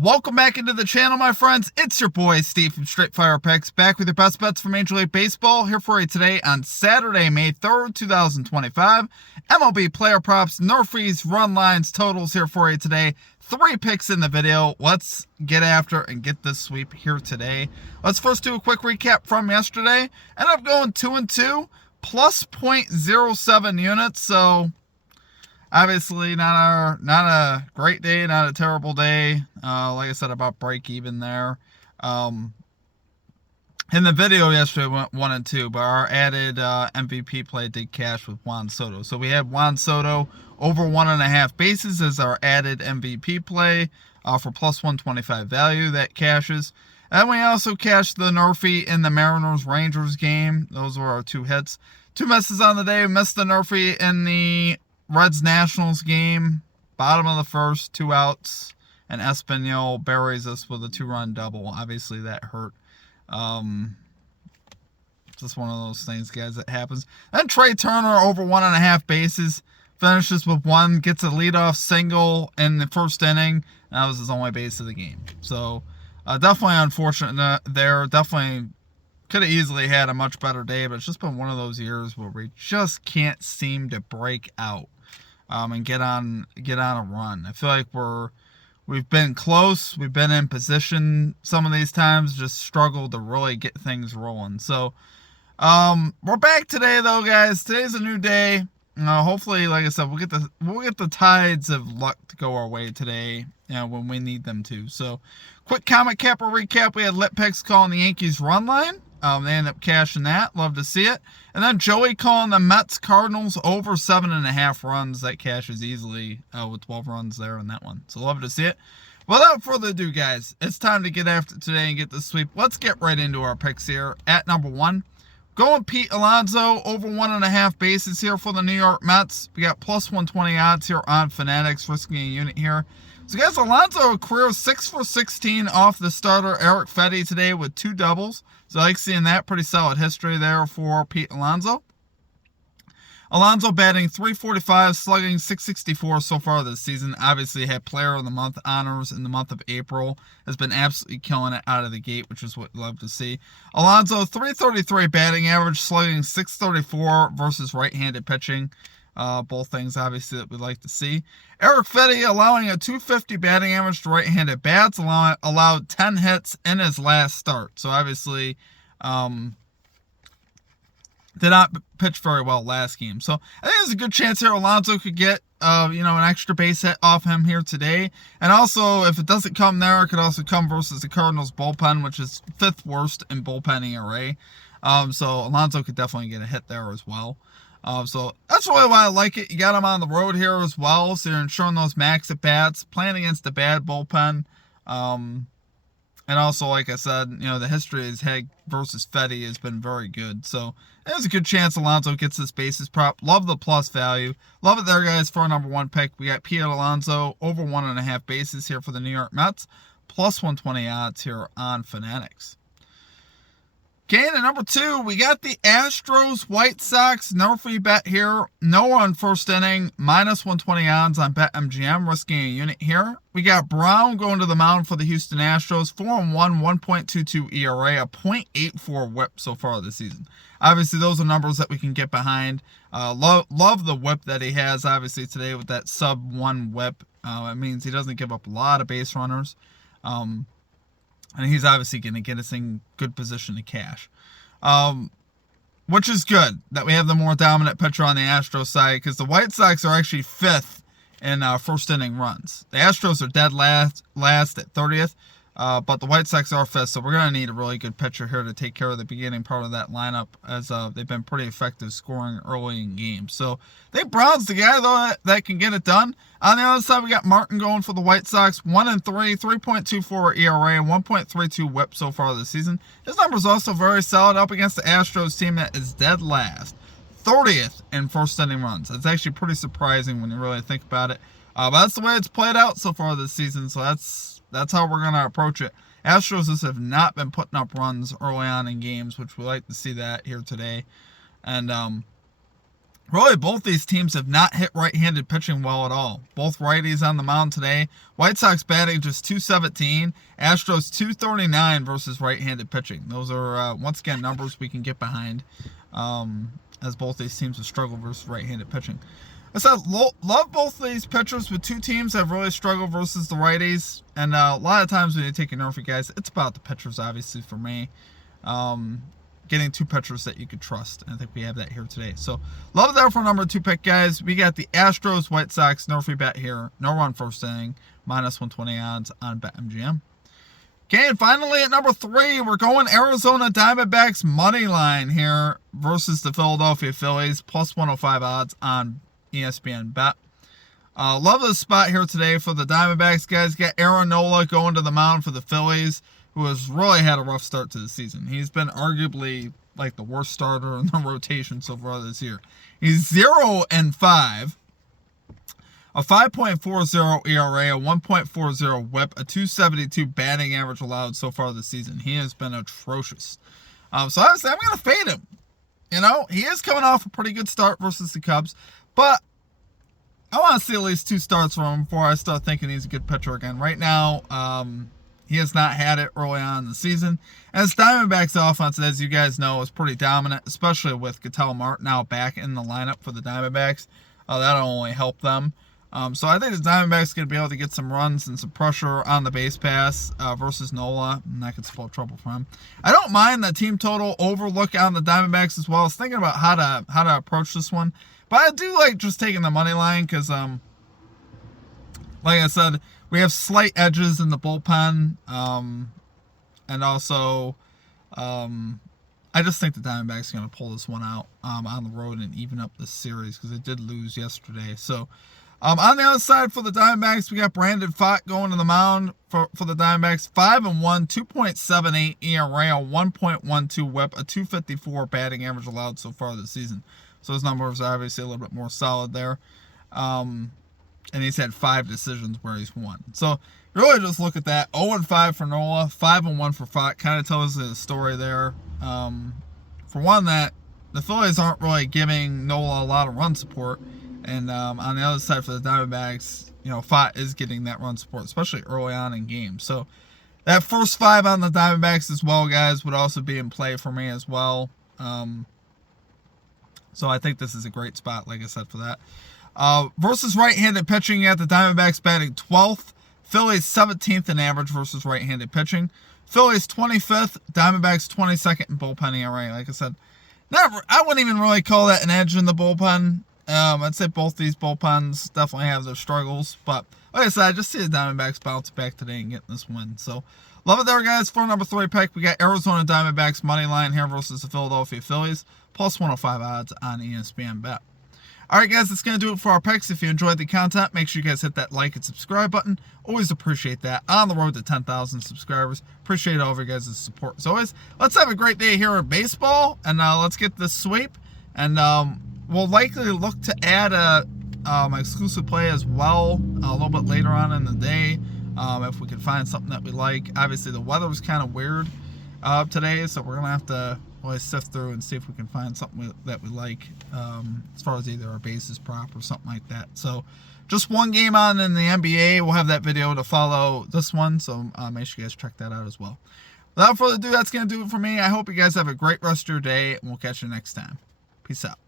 Welcome back into the channel, my friends. It's your boy, Steve from Straight Fire Picks, back with your best bets from Major League Baseball, here for you today on Saturday, May 3rd, 2025. MLB player props, NRFIs, run lines, totals here for you today. 3 picks in the video. Let's get after and get this sweep here today. Let's first do a quick recap from yesterday. Ended up going 2-2, plus 0.07 units, so obviously not a great day, not a terrible day. Like I said, about break even there. In the video yesterday went 1-2, but our added MVP play did cash with Juan Soto. So we had Juan Soto over 1.5 bases as our added MVP play for plus 125 value. That cashes. And we also cashed the NRFI in the Mariners-Rangers game. Those were our 2 hits. 2 misses on the day. We missed the NRFI in the Reds-Nationals game, bottom of the first, 2 outs, and Espanol buries us with a 2-run double. Obviously, that hurt. Just one of those things, guys, that happens. Then Trey Turner over 1.5 bases, finishes with 1, gets a leadoff single in the first inning. That was his only base of the game. So, definitely unfortunate there. Definitely could have easily had a much better day, but it's just been one of those years where we just can't seem to break out. And get on a run. I feel like we've been close, we've been in position some of these times, just struggled to really get things rolling. So we're back today though, guys. Today's a new day. Hopefully, like I said, we'll get the tides of luck to go our way today, when we need them to. So quick comic capper recap. We had Lit Picks calling the Yankees run line. They end up cashing that. Love to see it. And then Joey calling the Mets Cardinals over 7.5 runs. That cashes easily with 12 runs there in that one. So love to see it. Without further ado, guys, it's time to get after today and get the sweep. Let's get right into our picks here. At number 1, going Pete Alonso over 1.5 bases here for the New York Mets. We got plus 120 odds here on Fanatics, risking a unit here. So guys, Alonso a career 6 for 16 off the starter Eric Fetty today with 2 doubles. So I like seeing that. Pretty solid history there for Pete Alonso. Alonso batting .345, slugging .664 so far this season. Obviously had Player of the Month honors in the month of April. Has been absolutely killing it out of the gate, which is what we love to see. Alonso .333 batting average, slugging .634 versus right-handed pitching. Both things, obviously, that we'd like to see. Eric Fetty allowing a .250 batting average to right-handed bats, allowed 10 hits in his last start. So, obviously, did not pitch very well last game. So, I think there's a good chance here Alonso could get, an extra base hit off him here today. And also, if it doesn't come there, it could also come versus the Cardinals bullpen, which is 5th worst in bullpen ERA. So, Alonso could definitely get a hit there as well. So that's really why I like it. You got him on the road here as well, so you're ensuring those max at bats, playing against a bad bullpen. And also, like I said, the history of his Heg versus Fetty has been very good. So there's a good chance Alonso gets this bases prop. Love the plus value. Love it there, guys, for our number 1 pick. We got Pete Alonso over 1.5 bases here for the New York Mets, plus 120 odds here on Fanatics. Okay, and at number 2, we got the Astros White Sox NRFI bet here. No on first inning, minus 120 odds on BetMGM, risking a unit here. We got Brown going to the mound for the Houston Astros, 4-1, 1.22 ERA, a .84 whip so far this season. Obviously, those are numbers that we can get behind. Love the whip that he has, obviously, today with that sub-1 whip. It means he doesn't give up a lot of base runners. And he's obviously going to get us in good position to cash. Which is good that we have the more dominant pitcher on the Astros side, because the White Sox are actually 5th in first inning runs. The Astros are dead last at 30th, but the White Sox are 5th, so we're going to need a really good pitcher here to take care of the beginning part of that lineup, as they've been pretty effective scoring early in games. So I think Brown's the guy, though, that can get it done. On the other side, we got Martin going for the White Sox, 1-3, 3.24 ERA, 1.32 whip so far this season. His number's also very solid up against the Astros team that is dead last, 30th in first inning runs. It's actually pretty surprising when you really think about it. But that's the way it's played out so far this season, so that's how we're going to approach it. Astros just have not been putting up runs early on in games, which we like to see that here today. And Really, both these teams have not hit right-handed pitching well at all. Both righties on the mound today. White Sox batting just .217. Astros .239 versus right-handed pitching. Those are, once again, numbers we can get behind, as both these teams have struggled versus right-handed pitching. I said, love both of these pitchers, but two teams have really struggled versus the righties. And a lot of times when you take an NRFI, guys, it's about the pitchers, obviously, for me. Getting two pitchers that you could trust. And I think we have that here today. So, love that for number 2 pick, guys. We got the Astros, White Sox, NRFI bet here. No run first inning, -120 odds on BetMGM. Okay, and finally at number 3, we're going Arizona Diamondbacks money line here versus the Philadelphia Phillies, +105 odds on ESPN Bet. Love this spot here today for the Diamondbacks, guys. Got Aaron Nola going to the mound for the Phillies, who has really had a rough start to the season. He's been arguably like the worst starter in the rotation so far this year. He's 0-5, a 5.40 ERA, a 1.40 WHIP, a 272 batting average allowed so far this season. He has been atrocious. So obviously I'm going to fade him. You know, he is coming off a pretty good start versus the Cubs, but I want to see at least 2 starts from him before I start thinking he's a good pitcher again. Right now, he has not had it early on in the season. As Diamondbacks offense, as you guys know, is pretty dominant, especially with Ketel Marte now back in the lineup for the Diamondbacks. That'll only help them. So I think the Diamondbacks going to be able to get some runs and some pressure on the base pass versus Nola, and that could spell trouble for him. I don't mind the team total overlook on the Diamondbacks as well. I was thinking about how to approach this one, but I do like just taking the money line because, like I said, we have slight edges in the bullpen, and also I just think the Diamondbacks are going to pull this one out on the road and even up this series because they did lose yesterday. So on the other side for the Diamondbacks, we got Brandon Pfaadt going to the mound for the Diamondbacks. 5-1, 2.78 ERA, 1.12 WHIP, a 254 batting average allowed so far this season. So his numbers are obviously a little bit more solid there. And he's had 5 decisions where he's won. So really just look at that. 0-5 for Nola, 5-1 for Pfaadt. Kind of tells the story there. For one, that the Phillies aren't really giving Nola a lot of run support. And on the other side for the Diamondbacks, you know, Pfaadt is getting that run support, especially early on in games. So that first 5 on the Diamondbacks as well, guys, would also be in play for me as well. So I think this is a great spot, like I said, for that. Versus right-handed pitching, you got the Diamondbacks batting 12th. Phillies 17th in average versus right-handed pitching. Phillies 25th. Diamondbacks 22nd in bullpen ERA. Like I said, I wouldn't even really call that an edge in the bullpen. I'd say both these bullpens definitely have their struggles. But like I said, I just see the Diamondbacks bounce back today and getting this win. So love it there, guys. For number 3 pick, we got Arizona Diamondbacks money line here versus the Philadelphia Phillies. +105 odds on ESPN Bet. Alright, guys, that's going to do it for our picks. If you enjoyed the content, make sure you guys hit that like and subscribe button. Always appreciate that. On the road to 10,000 subscribers. Appreciate all of your guys' support. As always, let's have a great day here in baseball, and let's get this sweep. And we'll likely look to add a exclusive play as well a little bit later on in the day if we can find something that we like. Obviously, the weather was kind of weird today, so we're going to have to really sift through and see if we can find something that we like as far as either our bases prop or something like that. So just one game on in the NBA. We'll have that video to follow this one, so make sure you guys check that out as well. Without further ado, that's going to do it for me. I hope you guys have a great rest of your day, and we'll catch you next time. Peace out.